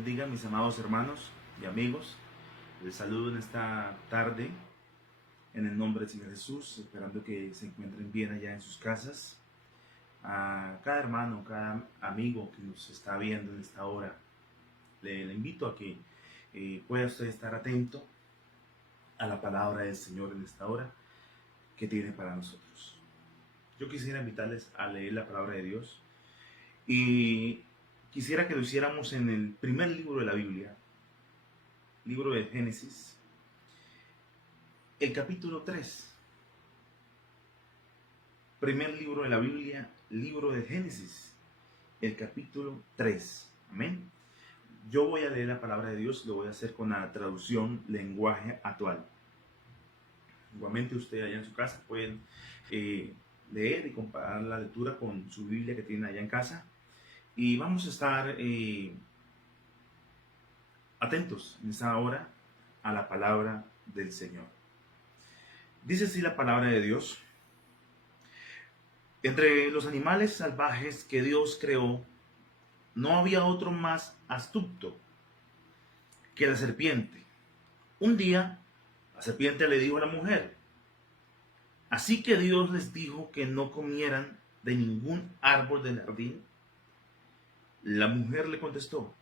bendiga, mis amados hermanos y amigos. Les saludo en esta tarde en el nombre del Señor Jesús, esperando que se encuentren bien allá en sus casas. A cada hermano, cada amigo que nos está viendo en esta hora, le invito a que pueda usted estar atento a la palabra del Señor en esta hora que tiene para nosotros. Yo quisiera invitarles a leer la palabra de Dios y quisiera que lo hiciéramos en el primer libro de la Biblia, libro de Génesis, el capítulo 3. Primer libro de la Biblia, libro de Génesis, el capítulo 3. Amén. Yo voy a leer la palabra de Dios, lo voy a hacer con la traducción lenguaje actual. Igualmente usted allá en su casa pueden leer y comparar la lectura con su Biblia que tienen allá en casa. Y vamos a estar atentos en esta hora a la palabra del Señor. Dice así la palabra de Dios: entre los animales salvajes que Dios creó, no había otro más astuto que la serpiente. Un día, la serpiente le dijo a la mujer: ¿así que Dios les dijo que no comieran de ningún árbol del jardín? La mujer le contestó: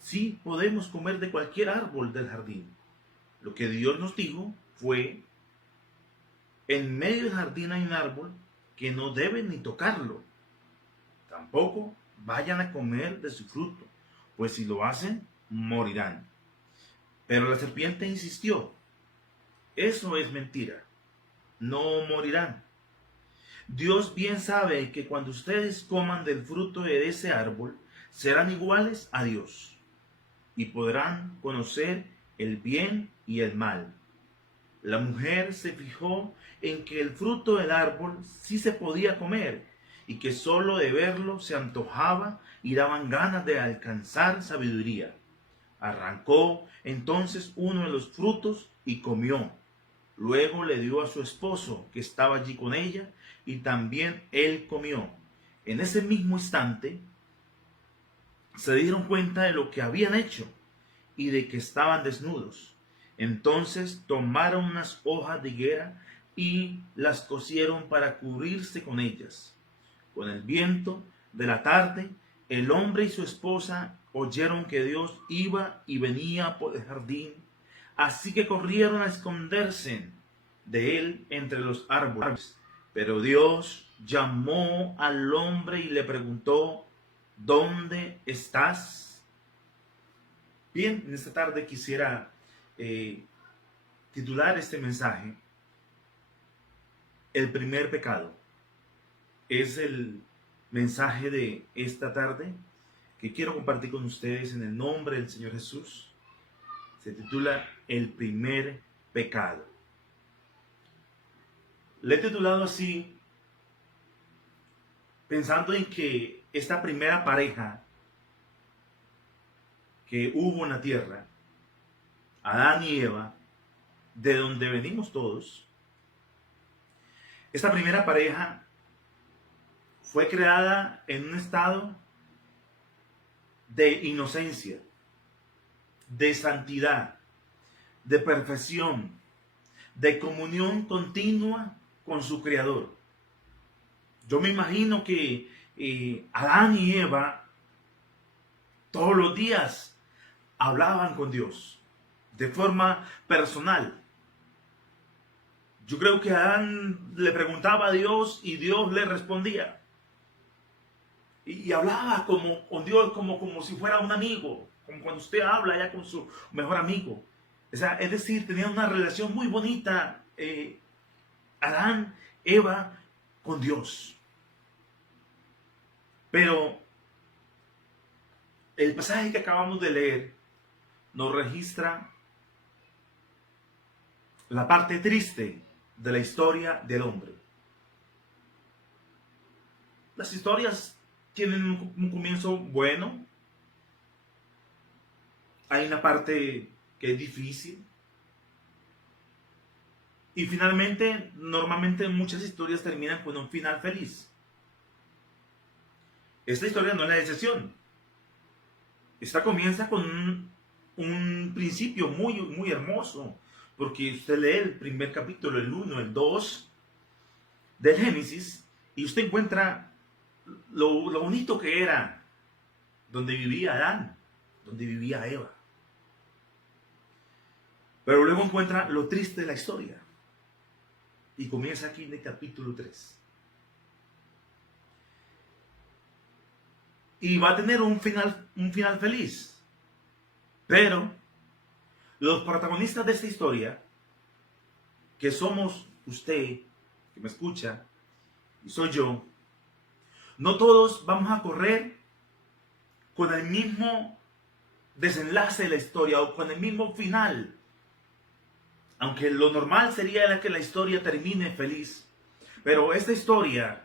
sí, podemos comer de cualquier árbol del jardín. Lo que Dios nos dijo fue: en medio del jardín hay un árbol que no deben ni tocarlo. Tampoco vayan a comer de su fruto, pues si lo hacen, morirán. Pero la serpiente insistió: eso es mentira, no morirán. Dios bien sabe que cuando ustedes coman del fruto de ese árbol, serán iguales a Dios y podrán conocer el bien y el mal. La mujer se fijó en que el fruto del árbol sí se podía comer y que solo de verlo se antojaba y daban ganas de alcanzar sabiduría. Arrancó entonces uno de los frutos y comió. Luego le dio a su esposo que estaba allí con ella y también él comió. En ese mismo instante se dieron cuenta de lo que habían hecho y de que estaban desnudos. Entonces tomaron unas hojas de higuera y las cosieron para cubrirse con ellas. Con el viento de la tarde, el hombre y su esposa oyeron que Dios iba y venía por el jardín, así que corrieron a esconderse de él entre los árboles. Pero Dios llamó al hombre y le preguntó: ¿dónde estás? Bien, en esta tarde quisiera titular este mensaje: el primer pecado. Es el mensaje de esta tarde que quiero compartir con ustedes en el nombre del Señor Jesús. Se titula El primer pecado. Le he titulado así pensando en que esta primera pareja que hubo en la tierra, Adán y Eva, de donde venimos todos, esta primera pareja fue creada en un estado de inocencia, de santidad, de perfección, de comunión continua con su Creador. Yo me imagino que Adán y Eva todos los días hablaban con Dios de forma personal. Yo creo que Adán le preguntaba a Dios y Dios le respondía. Y hablaba con Dios como si fuera un amigo, como cuando usted habla ya con su mejor amigo. O sea, es decir, tenían una relación muy bonita, Adán, Eva, con Dios. Pero el pasaje que acabamos de leer nos registra la parte triste de la historia del hombre. Las historias tienen un comienzo bueno. Hay una parte que es difícil. Y finalmente, normalmente muchas historias terminan con un final feliz. Esta historia no es la excepción. Esta comienza con un principio muy hermoso, porque usted lee el primer capítulo, el 1, el 2 del Génesis, y usted encuentra lo bonito que era donde vivía Adán, donde vivía Eva. Pero luego encuentra lo triste de la historia. Y comienza aquí en el capítulo 3. Y va a tener un final feliz. Pero los protagonistas de esta historia, que somos usted, que me escucha, y soy yo, no todos vamos a correr con el mismo desenlace de la historia o con el mismo final. Aunque lo normal sería que la historia termine feliz. Pero esta historia,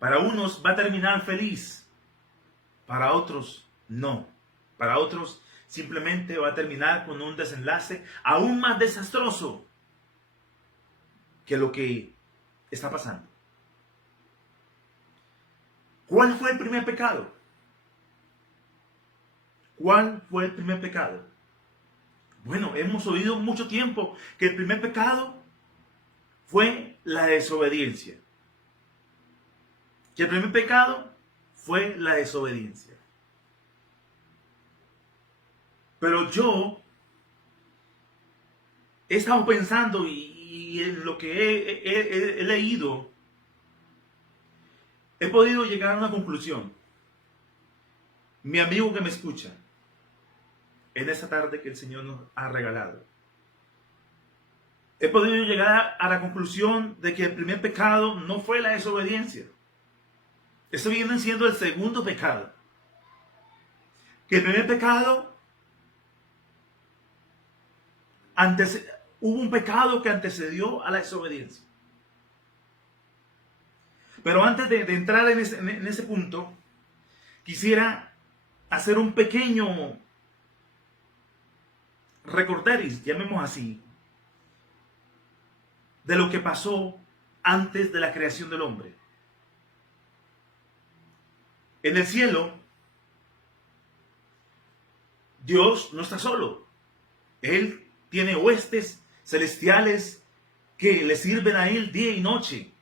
para unos va a terminar feliz, para otros no. Para otros simplemente va a terminar con un desenlace aún más desastroso que lo que está pasando. ¿Cuál fue el primer pecado? ¿Cuál fue el primer pecado? Bueno, hemos oído mucho tiempo que el primer pecado fue la desobediencia. Que el primer pecado fue la desobediencia. Pero yo he estado pensando y en lo que he leído, he podido llegar a una conclusión. Mi amigo que me escucha, en esta tarde que el Señor nos ha regalado, he podido llegar a la conclusión de que el primer pecado no fue la desobediencia. Eso viene siendo el segundo pecado. Que el primer pecado, hubo un pecado que antecedió a la desobediencia. Pero antes de entrar en ese punto, quisiera hacer un pequeño recorderis, llamemos así, de lo que pasó antes de la creación del hombre. En el cielo, Dios no está solo. Él tiene huestes celestiales que le sirven a Él día y noche.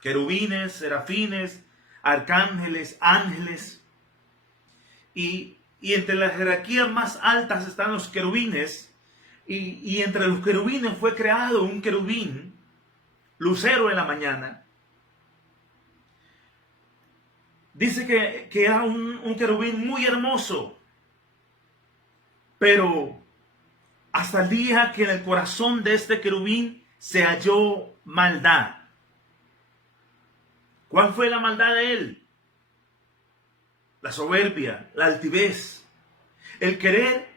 Querubines, serafines, arcángeles, ángeles. Y entre las jerarquías más altas están los querubines. Y entre los querubines fue creado un querubín, lucero en la mañana. Dice que era un querubín muy hermoso. Pero hasta el día que en el corazón de este querubín se halló maldad. ¿Cuál fue la maldad de él? La soberbia, la altivez, el querer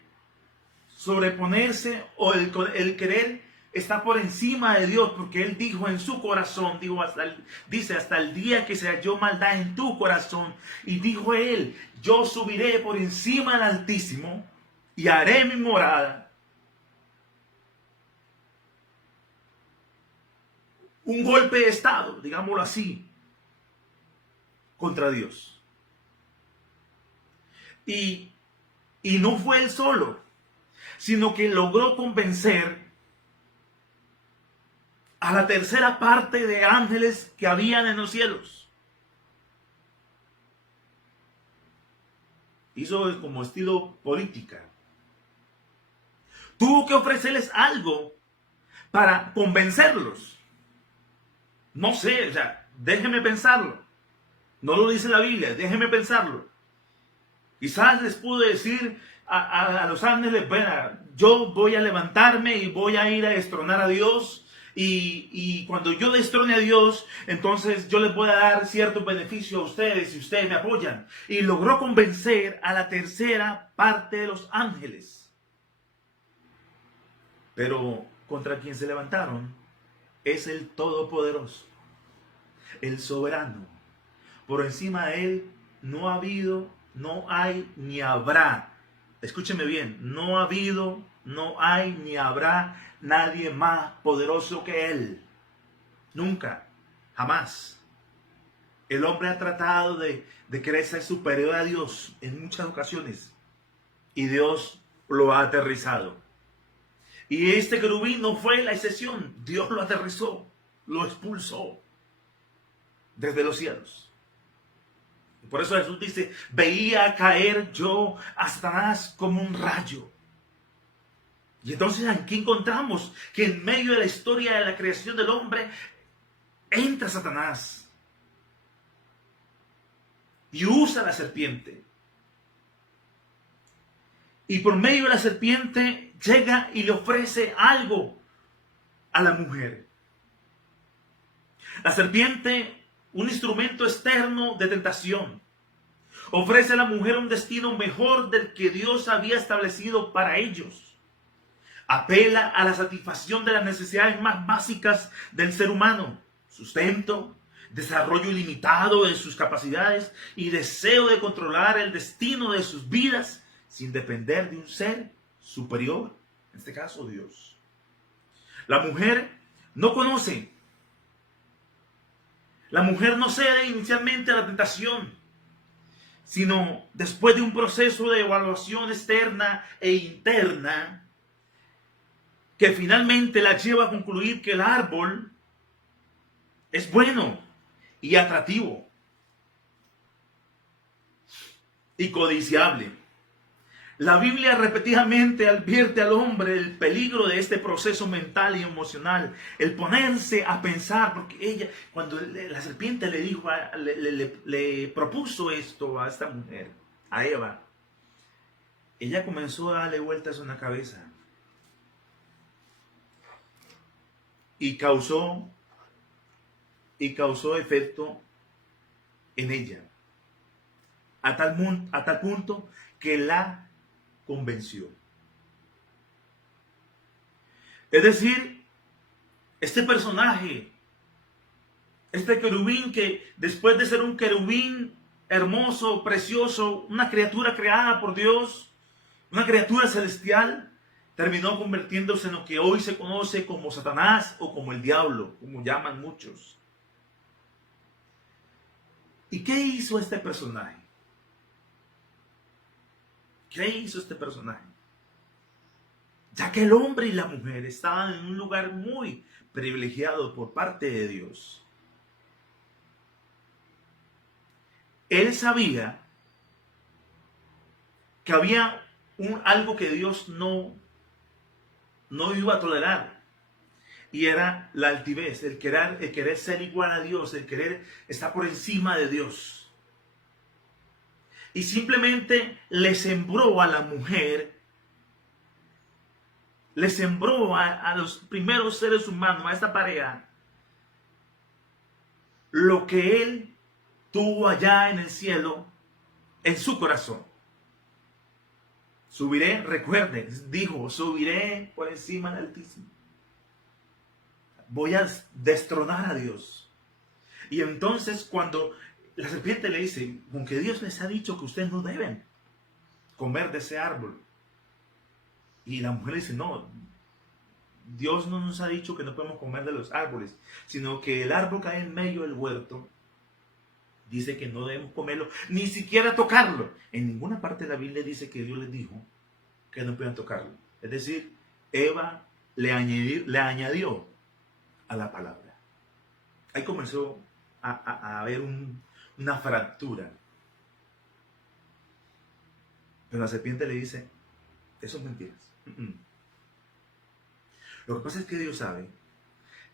sobreponerse o el querer estar por encima de Dios, porque él dijo en su corazón, dice hasta el día que se halló maldad en tu corazón, y dijo él, yo subiré por encima del Altísimo y haré mi morada. Un golpe de estado, digámoslo así, contra Dios. Y no fue él solo, sino que logró convencer a la tercera parte de ángeles que habían en los cielos. Hizo como estilo política. Tuvo que ofrecerles algo para convencerlos. No sé, o sea, déjenme pensarlo. No lo dice la Biblia, déjenme pensarlo. Quizás les pudo decir a los ángeles, bueno, yo voy a levantarme y voy a ir a destronar a Dios. Y cuando yo destrone a Dios, entonces yo les voy a dar cierto beneficio a ustedes si ustedes me apoyan. Y logró convencer a la tercera parte de los ángeles. Pero contra quien se levantaron es el Todopoderoso, el Soberano. Por encima de él no ha habido, no hay ni habrá. Escúcheme bien, no ha habido, no hay ni habrá nadie más poderoso que él. Nunca, jamás. El hombre ha tratado de querer ser superior a Dios en muchas ocasiones y Dios lo ha aterrizado. Y este querubín no fue la excepción. Dios lo aterrizó, lo expulsó desde los cielos. Y por eso Jesús dice, veía caer yo a Satanás como un rayo. Y entonces aquí encontramos que en medio de la historia de la creación del hombre entra Satanás y usa la serpiente. Y por medio de la serpiente llega y le ofrece algo a la mujer. La serpiente, un instrumento externo de tentación, ofrece a la mujer un destino mejor del que Dios había establecido para ellos. Apela a la satisfacción de las necesidades más básicas del ser humano: sustento, desarrollo ilimitado de sus capacidades y deseo de controlar el destino de sus vidas sin depender de un ser superior, en este caso Dios. La mujer no conoce. La mujer no cede inicialmente a la tentación, sino después de un proceso de evaluación externa e interna que finalmente la lleva a concluir que el árbol es bueno y atractivo y codiciable. La Biblia repetidamente advierte al hombre el peligro de este proceso mental y emocional, el ponerse a pensar, porque ella, cuando la serpiente le dijo, le propuso esto a esta mujer, a Eva, ella comenzó a darle vueltas en la cabeza y causó efecto en ella, a tal punto que la convenció. Es decir, este personaje, este querubín, que después de ser un querubín hermoso, precioso, una criatura creada por Dios, una criatura celestial, terminó convirtiéndose en lo que hoy se conoce como Satanás o como el diablo, como llaman muchos. ¿Y qué hizo este personaje? ¿Qué hizo este personaje? Ya que el hombre y la mujer estaban en un lugar muy privilegiado por parte de Dios. Él sabía que había algo que Dios no iba a tolerar. Y era la altivez, el querer ser igual a Dios, el querer estar por encima de Dios. Y simplemente le sembró a la mujer, le sembró a los primeros seres humanos, a esta pareja, lo que él tuvo allá en el cielo, en su corazón. Subiré, recuerden, dijo, subiré por encima del Altísimo. Voy a destronar a Dios. Y entonces cuando la serpiente le dice, aunque Dios les ha dicho que ustedes no deben comer de ese árbol. Y la mujer dice, no, Dios no nos ha dicho que no podemos comer de los árboles, sino que el árbol que hay en medio del huerto, dice que no debemos comerlo, ni siquiera tocarlo. En ninguna parte de la Biblia dice que Dios les dijo que no podían tocarlo. Es decir, Eva le añadió a la palabra. Ahí comenzó a haber una fractura. Pero la serpiente le dice, eso es mentiras. Lo que pasa es que Dios sabe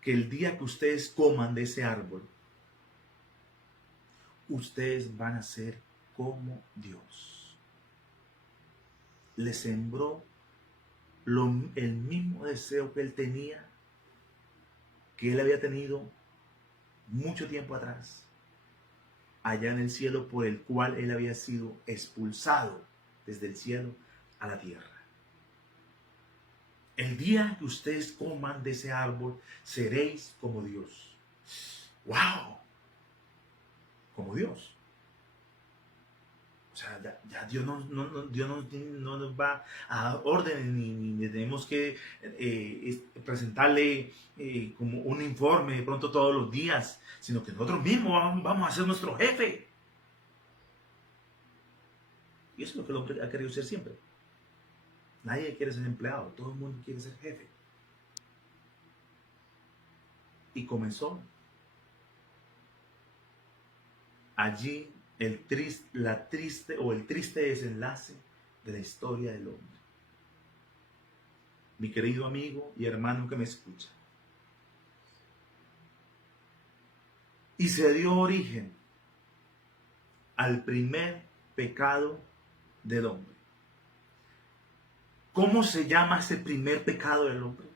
que el día que ustedes coman de ese árbol, ustedes van a ser como Dios. Le sembró el mismo deseo que él tenía, que él había tenido mucho tiempo atrás, allá en el cielo, por el cual él había sido expulsado desde el cielo a la tierra. El día que ustedes coman de ese árbol, seréis como Dios. ¡Wow! Como Dios. O sea, ya Dios, Dios no nos va a dar órdenes ni tenemos que presentarle como un informe de pronto todos los días, sino que nosotros mismos vamos a ser nuestro jefe. Y eso es lo que el hombre ha querido ser siempre. Nadie quiere ser empleado, todo el mundo quiere ser jefe. Y comenzó allí el triste desenlace de la historia del hombre. Mi querido amigo y hermano que me escucha. Y se dio origen al primer pecado del hombre. ¿Cómo se llama ese primer pecado del hombre?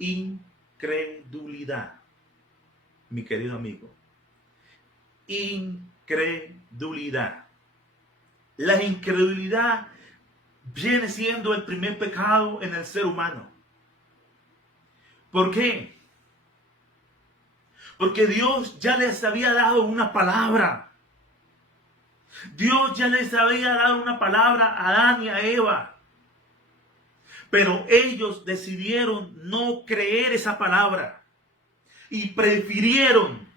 Incredulidad, mi querido amigo. Incredulidad. La incredulidad viene siendo el primer pecado en el ser humano. ¿Por qué? Porque Dios ya les había dado una palabra. Dios ya les había dado una palabra a Adán y a Eva. Pero ellos decidieron no creer esa palabra. Y prefirieron,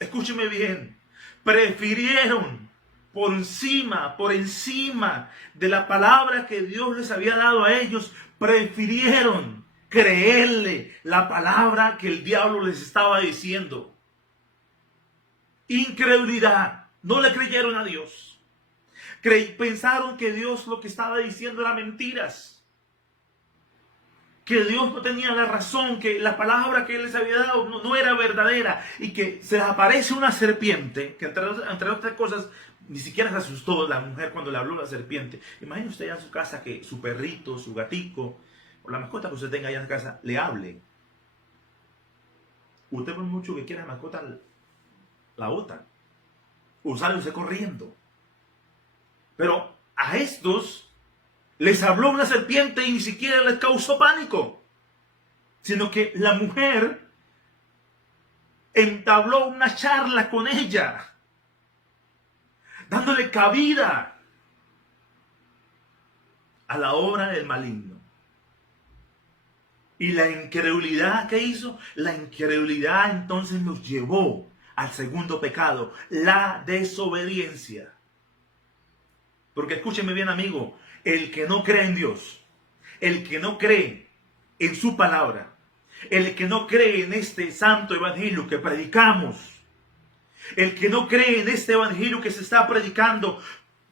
escúcheme bien, prefirieron por encima de la palabra que Dios les había dado a ellos, prefirieron creerle la palabra que el diablo les estaba diciendo. Incredulidad. No le creyeron a Dios. Pensaron que Dios lo que estaba diciendo era mentiras. Que Dios no tenía la razón, que la palabra que Él les había dado no era verdadera. Y que se les aparece una serpiente, que entre otras cosas, ni siquiera se asustó la mujer cuando le habló la serpiente. Imagine usted allá en su casa que su perrito, su gatico, o la mascota que usted tenga allá en casa, le hable. Usted por mucho que quiera la mascota, la bota. O sale usted corriendo. Pero a estos les habló una serpiente y ni siquiera les causó pánico. Sino que la mujer entabló una charla con ella, dándole cabida a la obra del maligno. Y la incredulidad que hizo, la incredulidad entonces nos llevó al segundo pecado, la desobediencia. Porque escúcheme bien, amigo, el que no cree en Dios, el que no cree en su palabra, el que no cree en este santo evangelio que predicamos, el que no cree en este evangelio que se está predicando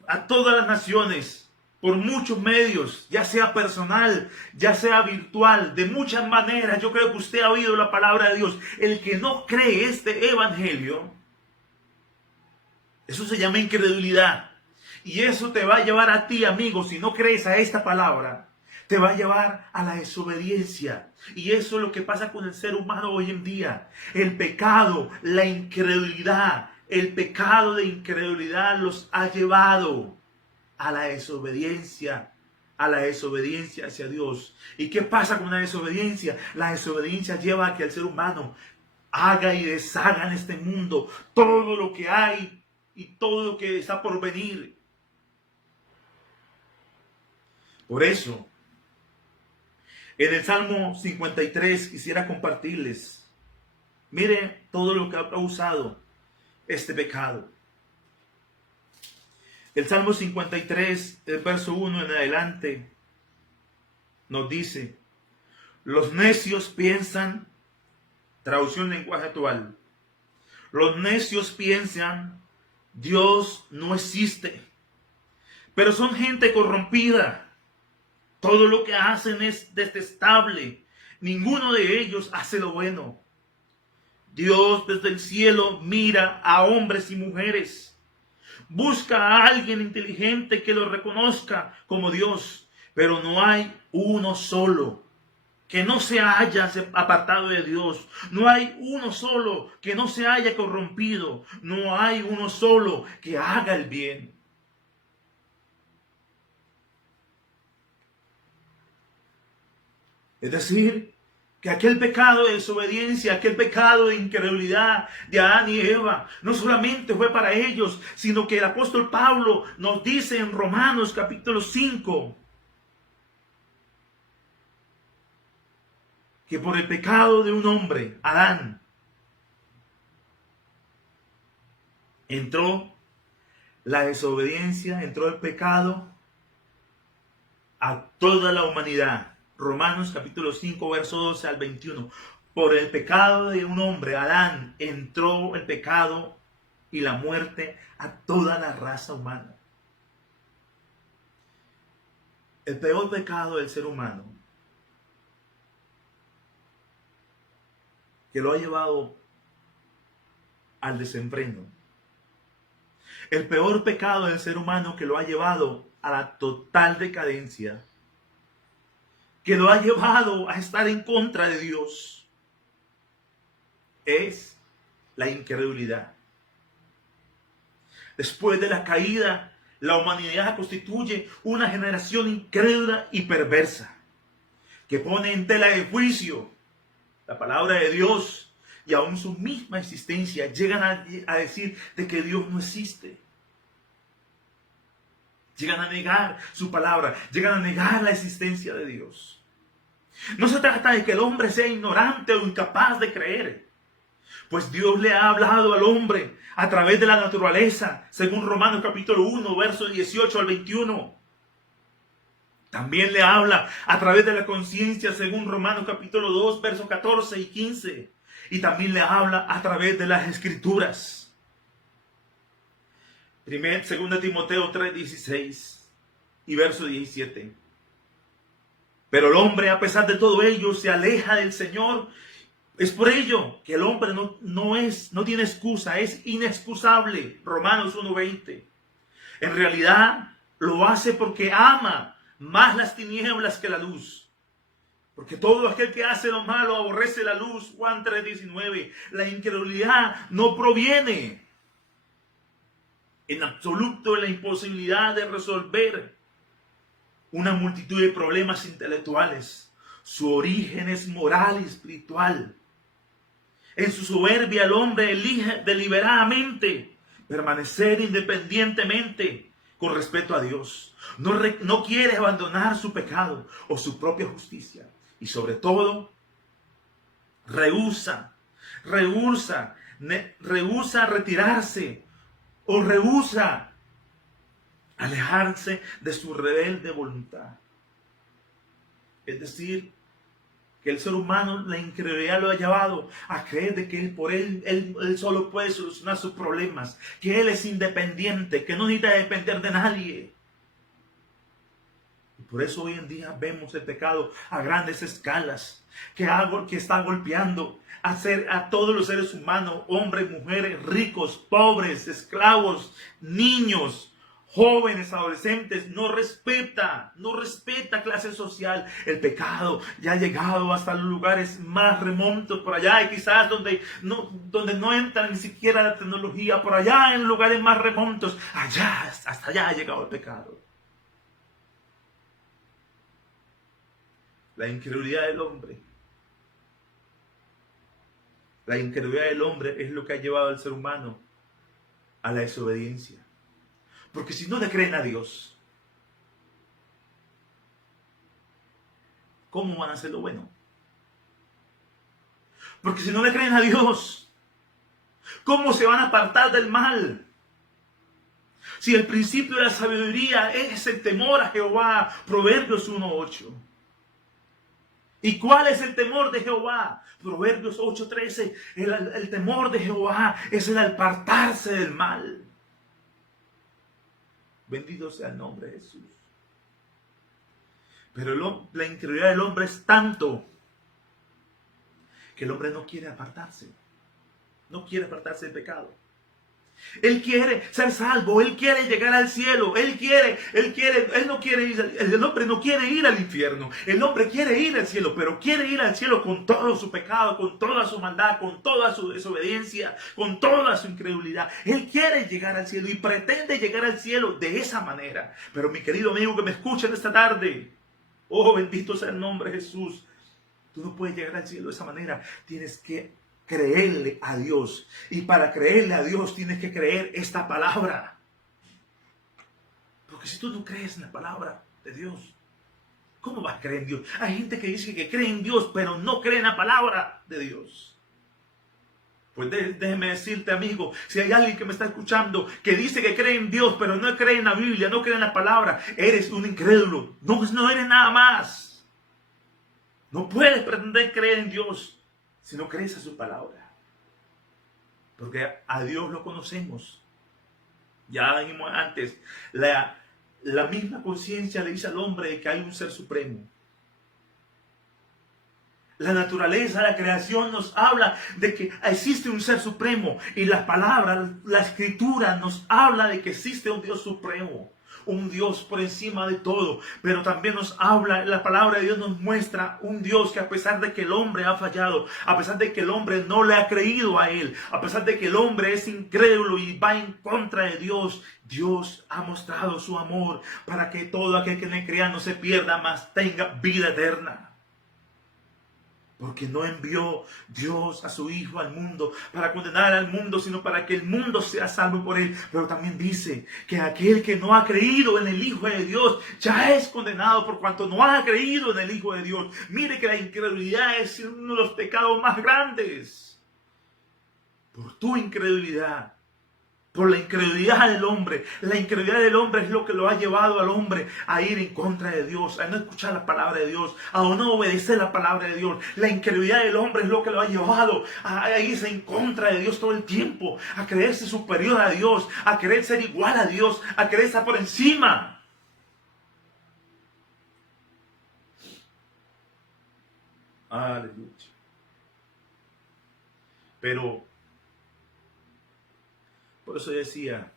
a todas las naciones, por muchos medios, ya sea personal, ya sea virtual, de muchas maneras. Yo creo que usted ha oído la palabra de Dios. El que no cree este evangelio, eso se llama incredulidad. Y eso te va a llevar a ti, amigo, si no crees a esta palabra, te va a llevar a la desobediencia. Y eso es lo que pasa con el ser humano hoy en día. El pecado, la incredulidad, el pecado de incredulidad los ha llevado a la desobediencia hacia Dios. ¿Y qué pasa con la desobediencia? La desobediencia lleva a que el ser humano haga y deshaga en este mundo todo lo que hay y todo lo que está por venir. Por eso, en el Salmo 53 quisiera compartirles, mire todo lo que ha causado este pecado. El Salmo 53, el verso 1 en adelante, nos dice: los necios piensan, traducción lenguaje actual, los necios piensan, Dios no existe, pero son gente corrompida, todo lo que hacen es detestable, ninguno de ellos hace lo bueno. Dios desde el cielo mira a hombres y mujeres. Busca a alguien inteligente que lo reconozca como Dios, pero no hay uno solo que no se haya apartado de Dios. No hay uno solo que no se haya corrompido. No hay uno solo que haga el bien. Es decir, que aquel pecado de desobediencia, aquel pecado de incredulidad de Adán y Eva, no solamente fue para ellos, sino que el apóstol Pablo nos dice en Romanos capítulo 5, que por el pecado de un hombre, Adán, entró la desobediencia, entró el pecado a toda la humanidad. Romanos capítulo 5, verso 12 al 21. Por el pecado de un hombre, Adán, entró el pecado y la muerte a toda la raza humana. El peor pecado del ser humano, que lo ha llevado al desenfreno. El peor pecado del ser humano que lo ha llevado a la total decadencia, que lo ha llevado a estar en contra de Dios, es la incredulidad. Después de la caída, la humanidad constituye una generación incrédula y perversa, que pone en tela de juicio la palabra de Dios, y aún su misma existencia llegan a decir de que Dios no existe. Llegan a negar su palabra, llegan a negar la existencia de Dios. No se trata de que el hombre sea ignorante o incapaz de creer, pues Dios le ha hablado al hombre a través de la naturaleza, según Romanos capítulo 1, versos 18 al 21. También le habla a través de la conciencia, según Romanos capítulo 2, versos 14 y 15. Y también le habla a través de las Escrituras. 2 Timoteo 3, 16 y verso 17. Pero el hombre, a pesar de todo ello, se aleja del Señor. Es por ello que el hombre no tiene excusa, es inexcusable. Romanos 1:20. En realidad lo hace porque ama más las tinieblas que la luz. Porque todo aquel que hace lo malo aborrece la luz. Juan 3:19. La incredulidad no proviene en absoluto de la imposibilidad de resolver una multitud de problemas intelectuales. Su origen es moral y espiritual. En su soberbia el hombre elige deliberadamente permanecer independientemente con respecto a Dios. No quiere abandonar su pecado o su propia justicia. Y sobre todo, rehúsa retirarse o rehúsa alejarse de su rebelde voluntad. Es decir, que el ser humano, la incredulidad lo ha llevado a creer de que él solo puede solucionar sus problemas, que él es independiente, que no necesita depender de nadie. Y por eso hoy en día vemos el pecado a grandes escalas, que está golpeando a todos los seres humanos, hombres, mujeres, ricos, pobres, esclavos, niños, jóvenes, adolescentes. No respeta clase social. El pecado ya ha llegado hasta los lugares más remotos, por allá, y quizás donde no entra ni siquiera la tecnología, por allá en lugares más remotos, hasta allá ha llegado el pecado. La incredulidad del hombre. La incredulidad del hombre es lo que ha llevado al ser humano a la desobediencia. Porque si no le creen a Dios, ¿cómo van a hacer lo bueno? Porque si no le creen a Dios, ¿cómo se van a apartar del mal? Si el principio de la sabiduría es el temor a Jehová, Proverbios 1:8. ¿Y cuál es el temor de Jehová? Proverbios 8:13. El temor de Jehová es el apartarse del mal. Bendito sea el nombre de Jesús. Pero la incredulidad del hombre es tanto que el hombre no quiere apartarse. No quiere apartarse del pecado. Él quiere ser salvo, él quiere llegar al cielo, el hombre no quiere ir al infierno, el hombre quiere ir al cielo, pero quiere ir al cielo con todo su pecado, con toda su maldad, con toda su desobediencia, con toda su incredulidad. Él quiere llegar al cielo y pretende llegar al cielo de esa manera. Pero mi querido amigo que me escucha en esta tarde, oh, bendito sea el nombre de Jesús. Tú no puedes llegar al cielo de esa manera. Tienes que creerle a Dios. Y para creerle a Dios tienes que creer esta palabra. Porque si tú no crees en la palabra de Dios, ¿cómo vas a creer en Dios? Hay gente que dice que cree en Dios, pero no cree en la palabra de Dios. Pues déjeme decirte, amigo, si hay alguien que me está escuchando que dice que cree en Dios, pero no cree en la Biblia, no cree en la palabra, eres un incrédulo. No eres nada más. No puedes pretender creer en Dios si no crees a su palabra. Porque a Dios lo conocemos. Ya dijimos antes, la misma conciencia le dice al hombre que hay un ser supremo. La naturaleza, la creación nos habla de que existe un ser supremo. Y la palabra, la escritura nos habla de que existe un Dios supremo. Un Dios por encima de todo. Pero también nos habla, la palabra de Dios nos muestra un Dios que a pesar de que el hombre ha fallado, a pesar de que el hombre no le ha creído a él, a pesar de que el hombre es incrédulo y va en contra de Dios, Dios ha mostrado su amor para que todo aquel que le crea no se pierda, mas tenga vida eterna. Porque no envió Dios a su Hijo al mundo para condenar al mundo, sino para que el mundo sea salvo por él. Pero también dice que aquel que no ha creído en el Hijo de Dios ya es condenado por cuanto no ha creído en el Hijo de Dios. Mire que la incredulidad es uno de los pecados más grandes. Por tu incredulidad. Por la incredulidad del hombre. La incredulidad del hombre es lo que lo ha llevado al hombre a ir en contra de Dios, a no escuchar la palabra de Dios, a no obedecer la palabra de Dios. La incredulidad del hombre es lo que lo ha llevado a irse en contra de Dios todo el tiempo, a creerse superior a Dios, a querer ser igual a Dios, a querer estar por encima. Aleluya. Pero por eso decía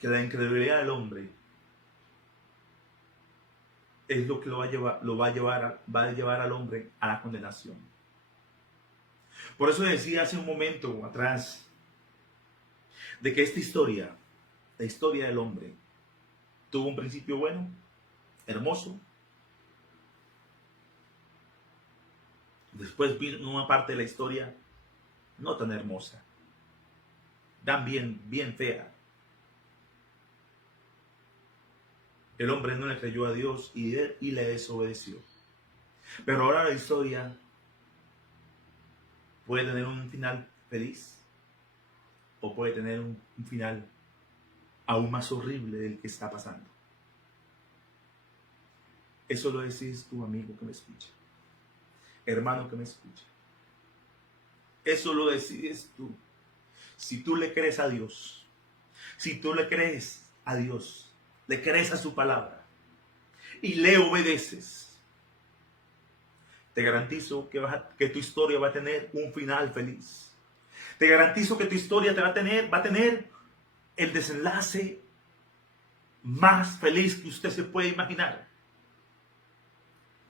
que la incredulidad del hombre es lo que va a llevar al hombre a la condenación. Por eso decía hace un momento atrás de que esta historia, la historia del hombre, tuvo un principio bueno, hermoso. Después vino una parte de la historia no tan hermosa, bien fea. El hombre no le creyó a Dios y le desobedeció. Pero ahora la historia puede tener un final feliz o puede tener un final aún más horrible del que está pasando. Eso lo decís tú, amigo que me escucha, hermano que me escucha. Eso lo decides tú. Si tú le crees a Dios, si tú le crees a Dios, le crees a su palabra y le obedeces, te garantizo que tu historia va a tener un final feliz. Te garantizo que tu historia va a tener el desenlace más feliz que usted se puede imaginar.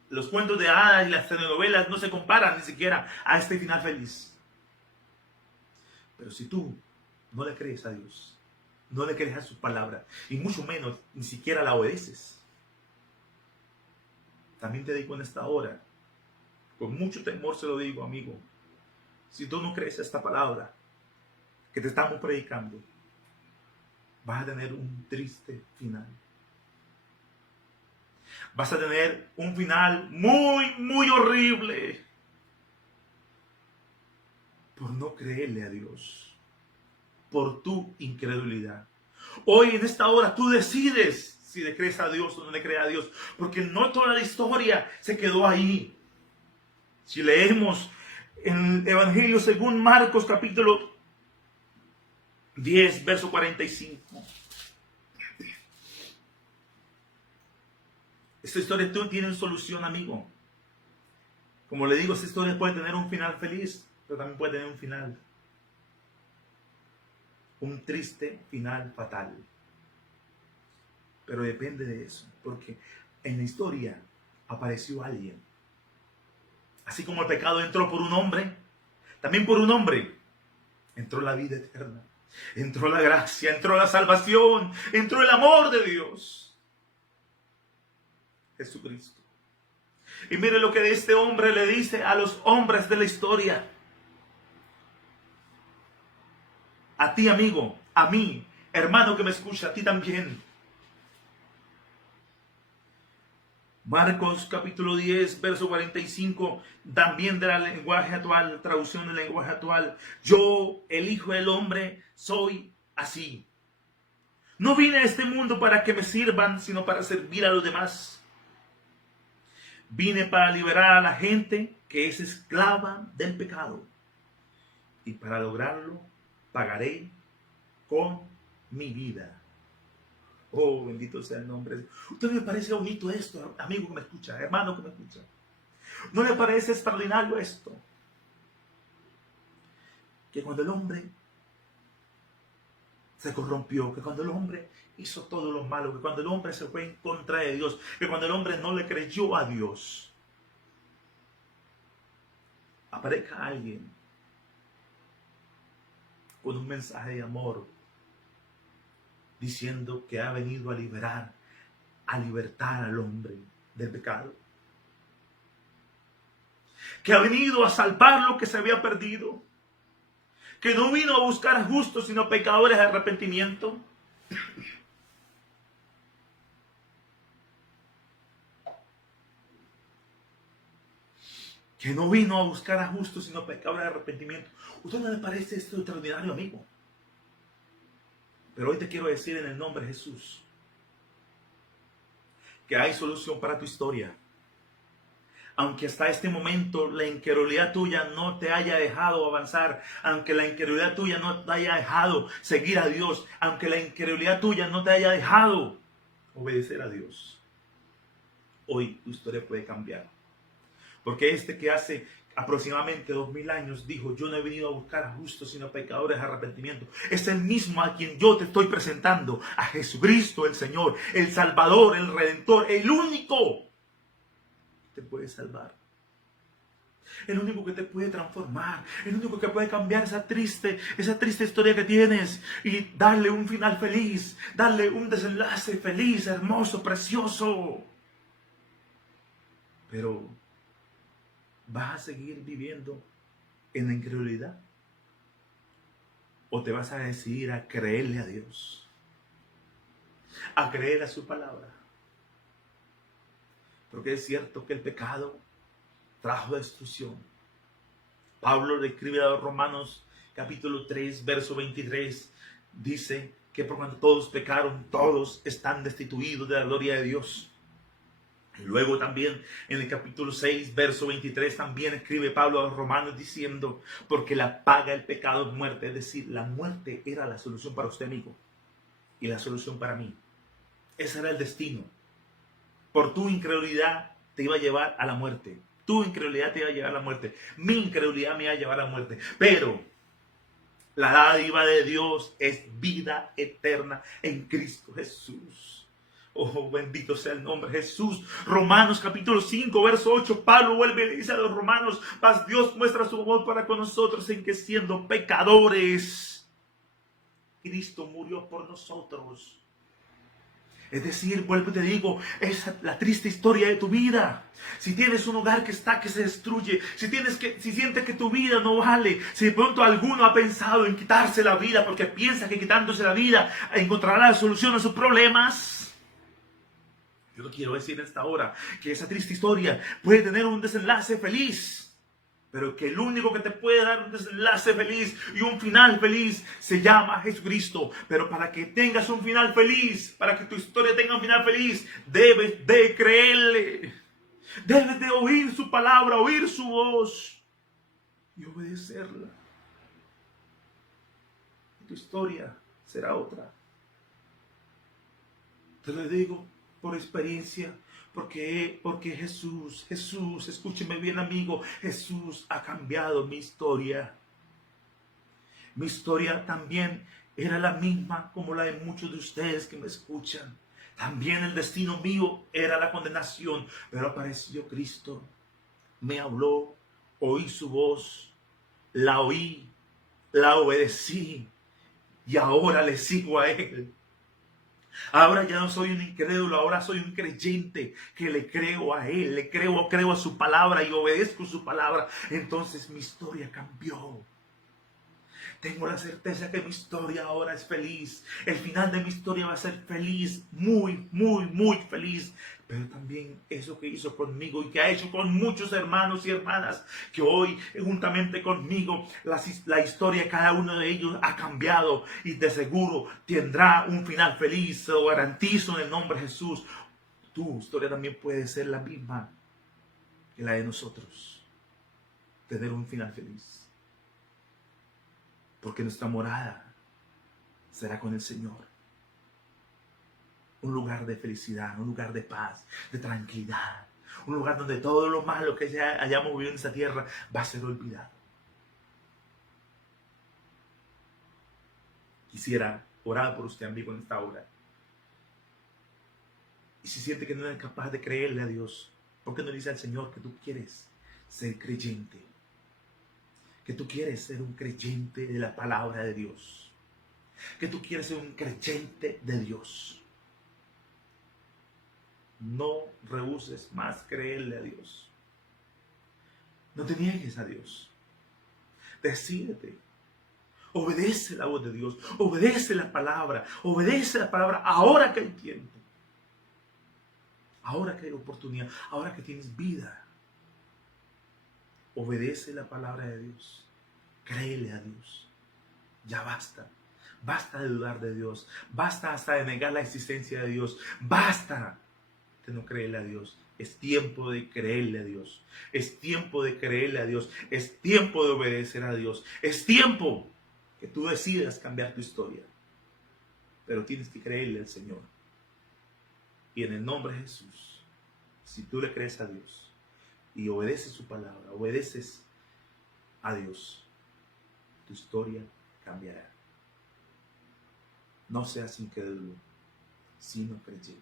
Los cuentos de hadas y las telenovelas no se comparan ni siquiera a este final feliz. Pero si tú no le crees a Dios, no le crees a su palabra, y mucho menos ni siquiera la obedeces, también te digo en esta hora, con mucho temor se lo digo, amigo, si tú no crees a esta palabra que te estamos predicando, vas a tener un triste final. Vas a tener un final muy horrible por no creerle a Dios, por tu incredulidad. Hoy en esta hora tú decides si le crees a Dios o no le crees a Dios, porque no toda la historia se quedó ahí. Si leemos en el Evangelio según Marcos capítulo 10, verso 45. Esta historia tiene una solución, amigo. Como le digo, esta historia puede tener un final feliz, pero también puede tener un final, un triste final fatal. Pero depende de eso, porque en la historia apareció alguien. Así como el pecado entró por un hombre, también por un hombre entró la vida eterna, entró la gracia, entró la salvación, entró el amor de Dios, Jesucristo. Y mire lo que este hombre le dice a los hombres de la historia. A ti, amigo, a mí, hermano que me escucha, a ti también. Marcos capítulo 10, verso 45, también de la lenguaje actual, traducción del lenguaje actual. Yo, el Hijo del Hombre, soy así. No vine a este mundo para que me sirvan, sino para servir a los demás. Vine para liberar a la gente que es esclava del pecado. Y para lograrlo, pagaré con mi vida. Oh, bendito sea el nombre. ¿Usted no le parece bonito esto, amigo que me escucha, hermano que me escucha? ¿No le parece extraordinario esto? Que cuando el hombre se corrompió, que cuando el hombre hizo todo lo malo, que cuando el hombre se fue en contra de Dios, que cuando el hombre no le creyó a Dios, aparezca alguien con un mensaje de amor, diciendo que ha venido a liberar, a libertar al hombre del pecado, que ha venido a salvar lo que se había perdido, que no vino a buscar justos sino pecadores de arrepentimiento. Que no vino a buscar a justos sino pecadores de arrepentimiento. ¿Usted no le parece esto extraordinario, amigo? Pero hoy te quiero decir en el nombre de Jesús que hay solución para tu historia. Aunque hasta este momento la incredulidad tuya no te haya dejado avanzar, aunque la incredulidad tuya no te haya dejado seguir a Dios, aunque la incredulidad tuya no te haya dejado obedecer a Dios, hoy tu historia puede cambiar. Porque este que hace aproximadamente 2000 años dijo: yo no he venido a buscar a justos sino a pecadores de arrepentimiento, es el mismo a quien yo te estoy presentando, a Jesucristo el Señor, el Salvador, el Redentor, el único que te puede salvar, el único que te puede transformar, el único que puede cambiar esa triste historia que tienes y darle un final feliz, darle un desenlace feliz, hermoso, precioso. Pero ¿vas a seguir viviendo en la incredulidad? ¿O te vas a decidir a creerle a Dios? A creer a su palabra. Porque es cierto que el pecado trajo destrucción. Pablo le escribe a los Romanos capítulo 3, verso 23. Dice que por cuanto todos pecaron, todos están destituidos de la gloria de Dios. Y luego también en el capítulo 6, verso 23, también escribe Pablo a los Romanos diciendo: porque la paga del pecado es muerte. Es decir, la muerte era la solución para usted, amigo, y la solución para mí. Ese era el destino. Por tu incredulidad te iba a llevar a la muerte. Tu incredulidad te iba a llevar a la muerte. Mi incredulidad me iba a llevar a la muerte. Pero la dádiva de Dios es vida eterna en Cristo Jesús. Oh, bendito sea el nombre de Jesús. Romanos capítulo 5, verso 8. Pablo vuelve y le dice a los romanos: mas Dios muestra su amor para con nosotros en que siendo pecadores, Cristo murió por nosotros. Es decir, vuelvo y te digo, es la triste historia de tu vida. Si tienes un hogar que se destruye, si sientes que tu vida no vale, si de pronto alguno ha pensado en quitarse la vida porque piensa que quitándose la vida encontrará la solución a sus problemas, yo te quiero decir en esta hora que esa triste historia puede tener un desenlace feliz. Pero que el único que te puede dar un desenlace feliz y un final feliz se llama Jesucristo. Pero para que tengas un final feliz, para que tu historia tenga un final feliz, debes de creerle. Debes de oír su palabra, oír su voz y obedecerla. Tu historia será otra. Te lo digo por experiencia. Porque Jesús, escúcheme bien, amigo, Jesús ha cambiado mi historia. Mi historia también era la misma como la de muchos de ustedes que me escuchan. También el destino mío era la condenación, pero apareció Cristo, me habló, oí su voz, la oí, la obedecí y ahora le sigo a Él. Ahora ya no soy un incrédulo, ahora soy un creyente que le creo a Él, creo a su palabra y obedezco su palabra. Entonces mi historia cambió. Tengo la certeza que mi historia ahora es feliz. El final de mi historia va a ser feliz, muy, muy, muy feliz. Pero también eso que hizo conmigo y que ha hecho con muchos hermanos y hermanas, que hoy juntamente conmigo la historia de cada uno de ellos ha cambiado y de seguro tendrá un final feliz. Se lo garantizo en el nombre de Jesús. Tu historia también puede ser la misma que la de nosotros. Tener un final feliz. Porque nuestra morada será con el Señor. Un lugar de felicidad, un lugar de paz, de tranquilidad. Un lugar donde todo lo malo que hayamos vivido en esta tierra va a ser olvidado. Quisiera orar por usted, amigo, en esta hora. Y si siente que no es capaz de creerle a Dios, ¿por qué no dice al Señor que tú quieres ser creyente? Que tú quieres ser un creyente de la palabra de Dios. Que tú quieres ser un creyente de Dios. No rehuses más creerle a Dios. No te niegues a Dios. Decídete. Obedece la voz de Dios. Obedece la palabra. Obedece la palabra ahora que hay tiempo. Ahora que hay oportunidad. Ahora que tienes vida. Obedece la palabra de Dios. Créele a Dios. Ya basta. Basta de dudar de Dios. Basta hasta de negar la existencia de Dios. Basta de no creerle a Dios. Es tiempo de creerle a Dios. Es tiempo de creerle a Dios. Es tiempo de obedecer a Dios. Es tiempo que tú decidas cambiar tu historia. Pero tienes que creerle al Señor. Y en el nombre de Jesús, si tú le crees a Dios y obedeces su palabra, obedeces a Dios, tu historia cambiará. No seas incrédulo, sino creyente.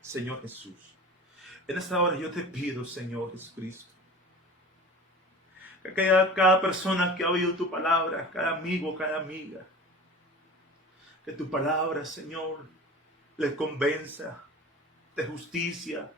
Señor Jesús, en esta hora yo te pido, Señor Jesucristo, que cada persona que ha oído tu palabra, cada amigo, cada amiga, que tu palabra, Señor, les convenza de justicia,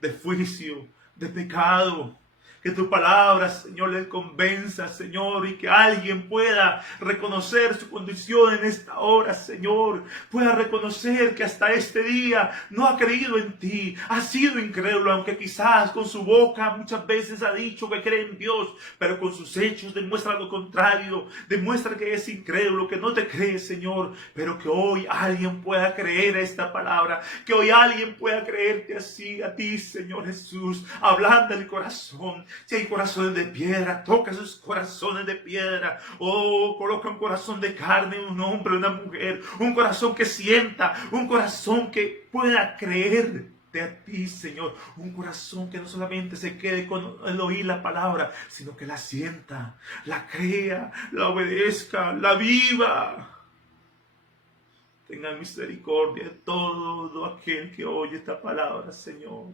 de juicio, de pecado. Que tu palabra, Señor, les convenza, Señor, y que alguien pueda reconocer su condición en esta hora, Señor. Pueda reconocer que hasta este día no ha creído en ti, ha sido incrédulo, aunque quizás con su boca muchas veces ha dicho que cree en Dios, pero con sus hechos demuestra lo contrario, demuestra que es incrédulo, que no te cree, Señor, pero que hoy alguien pueda creer a esta palabra, que hoy alguien pueda creerte así, a ti, Señor Jesús. Ablanda el corazón. Si hay corazones de piedra, toca esos corazones de piedra. Oh, coloca un corazón de carne, un hombre, una mujer. Un corazón que sienta, un corazón que pueda creerte a ti, Señor. Un corazón que no solamente se quede con el oír la palabra, sino que la sienta, la crea, la obedezca, la viva. Tenga misericordia de todo aquel que oye esta palabra, Señor.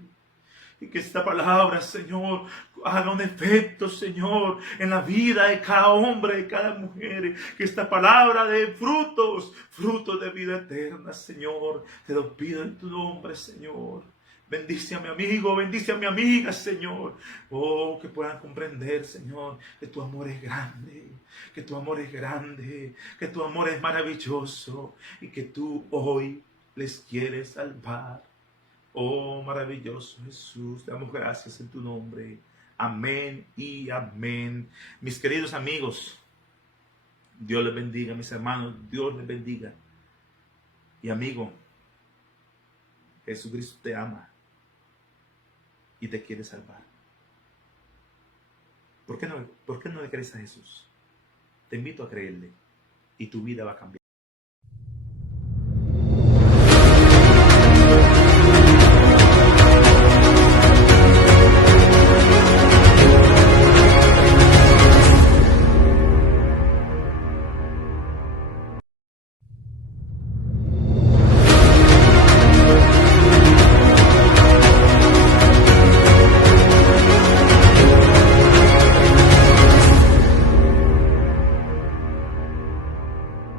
Y que esta palabra, Señor, haga un efecto, Señor, en la vida de cada hombre, de cada mujer. Que esta palabra dé frutos, frutos de vida eterna, Señor. Te lo pido en tu nombre, Señor. Bendice a mi amigo, bendice a mi amiga, Señor. Oh, que puedan comprender, Señor, que tu amor es grande, que tu amor es grande, que tu amor es maravilloso y que tú hoy les quieres salvar. Oh, maravilloso Jesús, te damos gracias en tu nombre. Amén y amén. Mis queridos amigos, Dios les bendiga, mis hermanos, Dios les bendiga. Y amigo, Jesucristo te ama y te quiere salvar. ¿Por qué no le crees a Jesús? Te invito a creerle y tu vida va a cambiar.